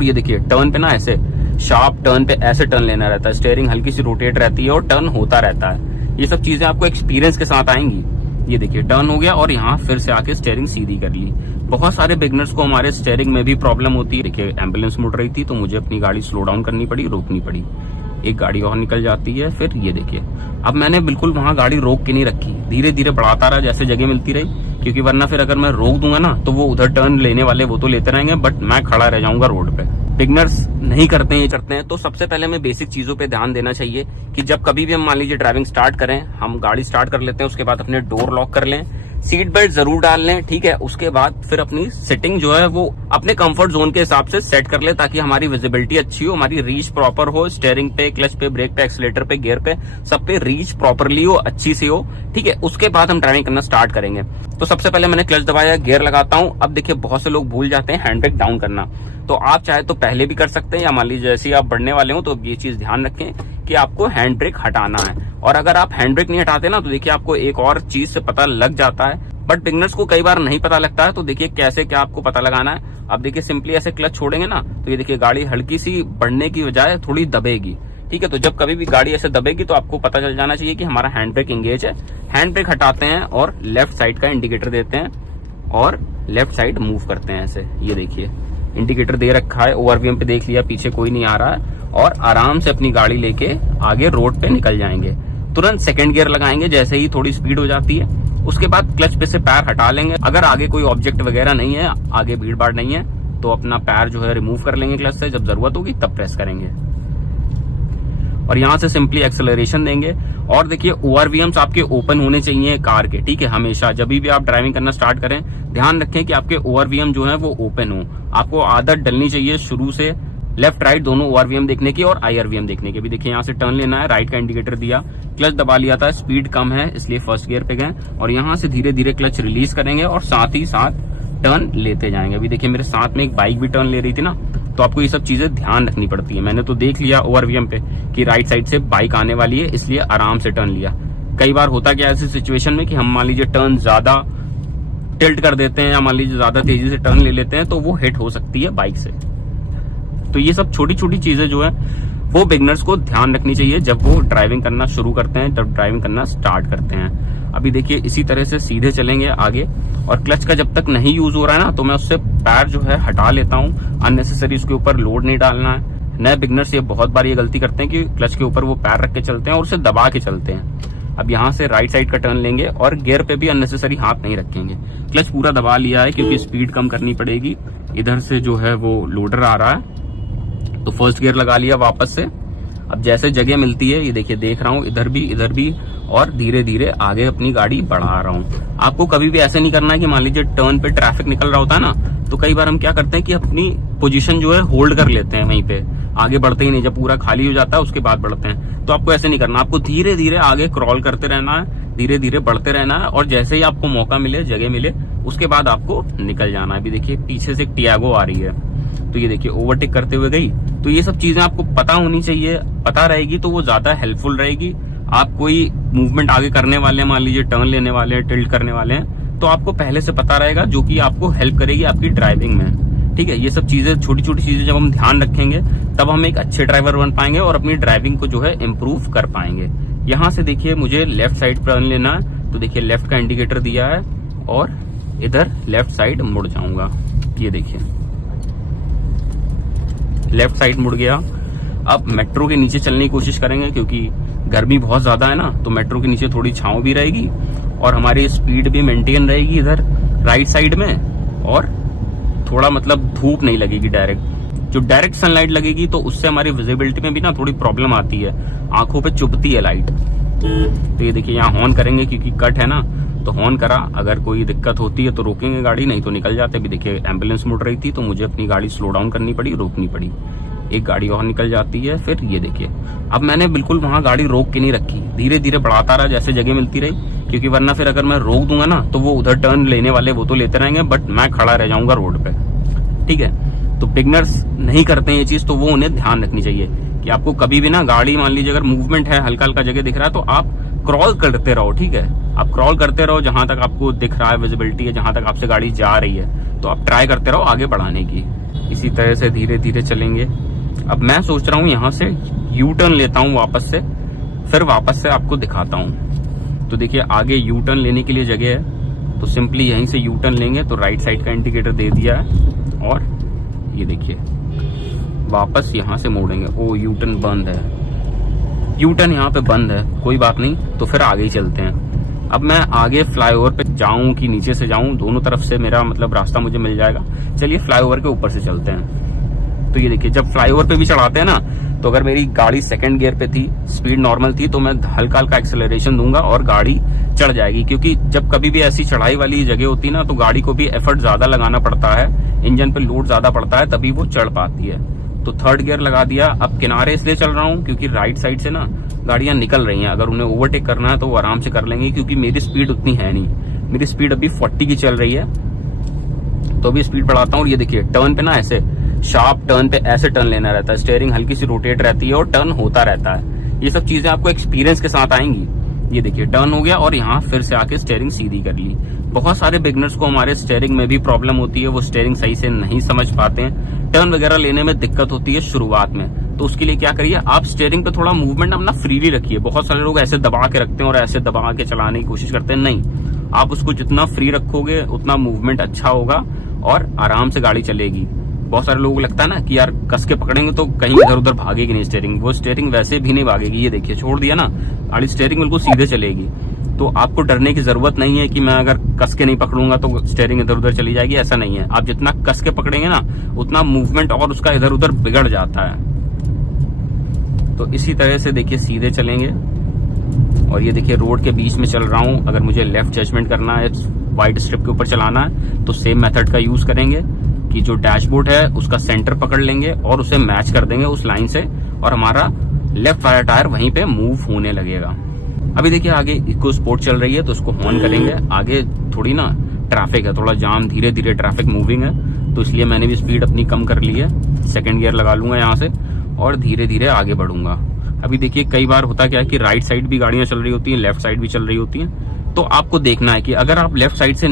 और ये देखिए टर्न पे ना ऐसे शार्प टर्न पे ऐसे टर्न लेना रहता है, स्टीयरिंग हल्की सी रोटेट रहती है और टर्न होता रहता है। ये सब चीजें आपको एक्सपीरियंस के साथ आएंगी। ये देखिए टर्न हो गया और यहाँ फिर से आके स्टीयरिंग सीधी कर ली। बहुत सारे बिगनर्स को हमारे स्टीयरिंग में भी प्रॉब्लम होती है। देखिए एम्बुलेंस मुड़ रही थी तो मुझे अपनी गाड़ी स्लो डाउन करनी पड़ी, रोकनी पड़ी, एक गाड़ी और निकल जाती है। फिर ये देखिए अब मैंने बिल्कुल वहां गाड़ी रोक के नहीं रखी, धीरे धीरे बढ़ाता रहा जैसे जगह मिलती रही, क्योंकि वरना फिर अगर मैं रोक दूंगा ना तो वो उधर टर्न लेने वाले वो तो लेते रहेंगे, बट मैं खड़ा रह जाऊंगा रोड पे। बिगनर्स नहीं करते हैं, ये करते हैं। तो सबसे पहले हमें बेसिक चीजों पे ध्यान देना चाहिए कि जब कभी भी हम मान लीजिए ड्राइविंग स्टार्ट करें, हम गाड़ी स्टार्ट कर लेते हैं, उसके बाद अपने डोर लॉक कर लें, सीट बेल्ट जरूर डाल लें, ठीक है। उसके बाद फिर अपनी सिटिंग जो है वो अपने कंफर्ट जोन के हिसाब से सेट कर ले, ताकि हमारी विजिबिलिटी अच्छी हो, हमारी रीच प्रॉपर हो, स्टीयरिंग पे, क्लच पे, ब्रेक पे, एक्सीलेटर पे, गियर पे, सब पे रीच प्रॉपरली हो, अच्छी सी हो, ठीक है। उसके बाद हम ड्राइविंग करना स्टार्ट करेंगे। तो सबसे पहले मैंने क्लच दबाया, गियर लगाता हूँ। अब देखिए बहुत से लोग भूल जाते हैं हैंड ब्रेक डाउन करना, तो आप चाहे तो पहले भी कर सकते हैं, या मान लीजिए जैसे ही आप बढ़ने वाले हो तो ये चीज ध्यान रखें कि आपको हैंड ब्रेक हटाना है। और अगर आप हैंड ब्रेक नहीं हटाते ना तो देखिए आपको एक और चीज से पता लग जाता है, बट बिगनर्स को कई बार नहीं पता लगता है। तो देखिए कैसे क्या आपको पता लगाना है। अब देखिए सिंपली ऐसे क्लच छोड़ेंगे ना तो ये देखिए गाड़ी हल्की सी बढ़ने की बजाय थोड़ी दबेगी, ठीक है। तो जब कभी भी गाड़ी ऐसे दबेगी तो आपको पता चल जाना चाहिए कि हमारा हैंड ब्रेक इंगेज है। हैंड ब्रेक हटाते हैं और लेफ्ट साइड का इंडिकेटर देते हैं और लेफ्ट साइड मूव करते हैं ऐसे। ये देखिए इंडिकेटर दे रखा है, ओवरवीएम पे देख लिया, पीछे कोई नहीं आ रहा है, और आराम से अपनी गाड़ी लेके आगे रोड पे निकल जाएंगे। तुरंत सेकंड गियर लगाएंगे जैसे ही थोड़ी स्पीड हो जाती है। उसके बाद क्लच पे से पैर हटा लेंगे। अगर आगे कोई ऑब्जेक्ट वगैरह नहीं है, आगे भीड़ भाड़ नहीं है, तो अपना पैर जो है रिमूव कर लेंगे क्लच से। जब जरूरत होगी तब प्रेस करेंगे और यहाँ से सिंपली एक्सेलरेशन देंगे। और देखिए ओवरवीएम्स आपके ओपन होने चाहिए कार के, ठीक है। हमेशा जब भी आप ड्राइविंग करना स्टार्ट करें ध्यान रखें कि आपके ओवरवीएम जो है वो ओपन हो। आपको आदत डलनी चाहिए शुरू से लेफ्ट राइट दोनों ओवरवीएम देखने की और आईआरवीएम देखने की भी। देखिए यहाँ से टर्न लेना है, राइट का इंडिकेटर दिया, क्लच दबा लिया था, स्पीड कम है इसलिए फर्स्ट गियर पे गए, और यहाँ से धीरे धीरे क्लच रिलीज करेंगे और साथ ही साथ टर्न लेते जाएंगे। अभी देखिए मेरे साथ में एक बाइक भी टर्न ले रही थी ना, तो आपको ये सब चीजें ध्यान रखनी पड़ती है। मैंने तो देख लिया ओवरवीएम पे कि राइट साइड से बाइक आने वाली है, इसलिए आराम से टर्न लिया। कई बार होता क्या है ऐसी सिचुएशन में कि हम मान लीजिए टर्न ज्यादा टिल्ट कर देते हैं या मान लीजिए ज्यादा तेजी से टर्न ले लेते हैं तो वो हिट हो सकती है बाइक से। तो ये सब छोटी छोटी चीजें जो है वो बिगनर्स को ध्यान रखनी चाहिए जब वो ड्राइविंग करना शुरू करते हैं, जब ड्राइविंग करना स्टार्ट करते हैं। अभी देखिए इसी तरह से सीधे चलेंगे आगे, और क्लच का जब तक नहीं यूज हो रहा है ना तो मैं उससे पैर जो है हटा लेता हूँ। अननेसेसरी उसके ऊपर लोड नहीं डालना है। नए बिगनर्स ये बहुत बार ये गलती करते हैं कि क्लच के ऊपर वो पैर रख के चलते हैं और उसे दबा के चलते हैं। अब यहाँ से राइट साइड का टर्न लेंगे और गियर पे भी अननेसेसरी हाथ नहीं रखेंगे। क्लच पूरा दबा लिया है क्योंकि स्पीड कम करनी पड़ेगी। इधर से जो है वो लोडर आ रहा है तो फर्स्ट गियर लगा लिया वापस से। अब जैसे जगह मिलती है ये देखिए देख रहा हूँ इधर भी, और धीरे धीरे आगे अपनी गाड़ी बढ़ा रहा हूँ। आपको कभी भी ऐसे नहीं करना है कि मान लीजिए टर्न पे ट्रैफिक निकल रहा होता है ना, तो कई बार हम क्या करते हैं कि अपनी पोजीशन जो है होल्ड कर लेते हैं वहीं पे, आगे बढ़ते ही नहीं। जब पूरा खाली हो जाता है उसके बाद बढ़ते हैं। तो आपको ऐसे नहीं करना, आपको धीरे धीरे आगे क्रॉल करते रहना है, धीरे धीरे बढ़ते रहना है, और जैसे ही आपको मौका मिले, जगह मिले, उसके बाद आपको निकल जाना है। अभी देखिए पीछे से एक टियागो आ रही है, तो ये देखिए ओवरटेक करते हुए गई। तो ये सब चीजें आपको पता होनी चाहिए, पता रहेगी तो वो ज्यादा हेल्पफुल रहेगी। आप कोई मूवमेंट आगे करने वाले हैं, मान लीजिए टर्न लेने वाले हैं, टिल्ट करने वाले हैं, तो आपको पहले से पता रहेगा, जो कि आपको हेल्प करेगी आपकी ड्राइविंग में, ठीक है। ये सब चीजें छोटी छोटी चीजें जब हम ध्यान रखेंगे तब हम एक अच्छे ड्राइवर बन पाएंगे और अपनी ड्राइविंग को जो है इम्प्रूव कर पाएंगे। यहाँ से देखिए मुझे लेफ्ट साइड टर्न लेना है, तो देखिए लेफ्ट का इंडिकेटर दिया है और इधर लेफ्ट साइड मुड़ जाऊंगा। ये देखिए लेफ्ट साइड मुड़ गया। अब मेट्रो के नीचे चलने की कोशिश करेंगे क्योंकि गर्मी बहुत ज्यादा है ना, तो मेट्रो के नीचे थोड़ी छांव भी रहेगी और हमारी स्पीड भी मेंटेन रहेगी इधर राइट साइड में, और थोड़ा मतलब धूप नहीं लगेगी डायरेक्ट। जो डायरेक्ट सनलाइट लगेगी तो उससे हमारी विजिबिलिटी में भी ना थोड़ी प्रॉब्लम आती है, आंखों पे चुभती है लाइट। तो ये देखिए यहाँ हॉर्न करेंगे क्योंकि कट है ना, तो हॉर्न करा। अगर कोई दिक्कत होती है तो रोकेंगे गाड़ी, नहीं तो निकल जाते। भी देखिए एम्बुलेंस मुड़ रही थी तो मुझे अपनी गाड़ी स्लो डाउन करनी पड़ी, रोकनी पड़ी, एक गाड़ी और निकल जाती है। फिर ये देखिए अब मैंने बिल्कुल वहां गाड़ी रोक के नहीं रखी, धीरे धीरे बढ़ाता रहा जैसे जगह मिलती रही, क्योंकि वरना फिर अगर मैं रोक दूंगा ना तो वो उधर टर्न लेने वाले वो तो लेते रहेंगे, बट मैं खड़ा रह जाऊंगा रोड पे, ठीक है। तो बिगनर्स नहीं करते हैं ये चीज, तो वो उन्हें ध्यान रखनी चाहिए कि आपको कभी भी ना गाड़ी, मान लीजिए अगर मूवमेंट है, हल्का हल्का जगह दिख रहा है, तो आप क्रॉल करते रहो, ठीक है। आप क्रॉल करते रहो जहां तक आपको दिख रहा है, विजिबिलिटी है, जहां तक आपसे गाड़ी जा रही है, तो आप ट्राई करते रहो आगे बढ़ाने की। इसी तरह से धीरे धीरे चलेंगे। अब मैं सोच रहा हूँ यहाँ से यू टर्न लेता हूँ वापस से, फिर वापस से आपको दिखाता हूँ। तो देखिए आगे यू टर्न लेने के लिए जगह है, तो सिंपली यहीं से यू टर्न लेंगे। तो राइट साइड का इंडिकेटर दे दिया है और ये देखिए वापस यहाँ से मोड़ेंगे। ओ यू टर्न बंद है, यू टर्न यहाँ पे बंद है, कोई बात नहीं, तो फिर आगे ही चलते हैं। अब मैं आगे फ्लाईओवर पे जाऊं कि नीचे से जाऊं, दोनों तरफ से मेरा मतलब रास्ता मुझे मिल जाएगा। चलिए फ्लाईओवर के ऊपर से चलते हैं। तो ये देखिए जब फ्लाईओवर पे भी चढ़ाते हैं ना, तो अगर मेरी गाड़ी सेकंड गियर पे थी, स्पीड नॉर्मल थी, तो मैं हल्का हल्का एक्सेलरेशन दूंगा और गाड़ी चढ़ जाएगी। क्योंकि जब कभी भी ऐसी चढ़ाई वाली जगह होती है ना, तो गाड़ी को भी एफर्ट ज्यादा लगाना पड़ता है, इंजन पे लोड ज्यादा पड़ता है, तभी वो चढ़ पाती है। तो थर्ड गियर लगा दिया। अब किनारे इसलिए चल रहा हूँ क्योंकि राइट साइड से ना गाड़ियां निकल रही हैं, अगर उन्हें ओवरटेक करना है तो वो आराम से कर लेंगे, क्योंकि मेरी स्पीड उतनी है नहीं, मेरी स्पीड अभी 40 की चल रही है। तो अभी स्पीड बढ़ाता हूँ। और ये देखिए टर्न पे ना ऐसे शार्प टर्न पे ऐसे टर्न लेना रहता है, स्टीयरिंग हल्की सी रोटेट रहती है और टर्न होता रहता है। ये सब चीजें आपको एक्सपीरियंस के साथ आएंगी। ये देखिए टर्न हो गया और यहाँ फिर से आके स्टीयरिंग सीधी कर ली। बहुत सारे बिगनर्स को हमारे स्टीयरिंग में भी प्रॉब्लम होती है, वो स्टीयरिंग सही से नहीं समझ पाते हैं, टर्न वगैरह लेने में दिक्कत होती है शुरुआत में। तो उसके लिए क्या करिए, आप स्टीयरिंग पे थोड़ा मूवमेंट अपना फ्रीली रखिए। बहुत सारे लोग ऐसे दबा के रखते हैं और ऐसे दबा के चलाने की कोशिश करते हैं, नहीं, आप उसको जितना फ्री रखोगे उतना मूवमेंट अच्छा होगा और आराम से गाड़ी चलेगी। बहुत सारे लोगों को लगता है ना कि यार कस के पकड़ेंगे तो कहीं इधर उधर भागेगी नहीं स्टीयरिंग, वो स्टीयरिंग वैसे भी नहीं भागेगी। ये देखिए छोड़ दिया ना, गाड़ी स्टीयरिंग बिल्कुल सीधे चलेगी। तो आपको डरने की जरूरत नहीं है कि मैं अगर कस के नहीं पकड़ूंगा तो स्टीयरिंग इधर उधर चली जाएगी, ऐसा नहीं है। आप जितना कस के पकड़ेंगे ना, उतना मूवमेंट और उसका इधर उधर बिगड़ जाता है। तो इसी तरह से देखिए सीधे चलेंगे। और ये देखिए रोड के बीच में चल रहा हूं, अगर मुझे लेफ्ट जजमेंट करना है, व्हाइट स्ट्रिप के ऊपर चलाना है, तो सेम मेथड का यूज करेंगे कि जो डैशबोर्ड है उसका सेंटर पकड़ लेंगे और उसे मैच कर देंगे उस लाइन से, और हमारा लेफ्ट वाला टायर वहीं पे मूव होने लगेगा। अभी देखिए आगे इको स्पोर्ट चल रही है, तो उसको ऑन करेंगे। आगे थोड़ी ना ट्रैफिक है, थोड़ा जाम, धीरे धीरे ट्रैफिक मूविंग है, तो इसलिए मैंने भी स्पीड अपनी कम कर ली है। सेकंड गियर लगा लूंगा यहाँ से और धीरे धीरे आगे बढ़ूंगा। अभी देखिए कई बार होता क्या है कि राइट साइड भी गाड़ियां चल रही होती हैं, लेफ्ट साइड भी चल रही होती हैं। तो आपको देखना है कि अगर आप लेफ्ट साइड से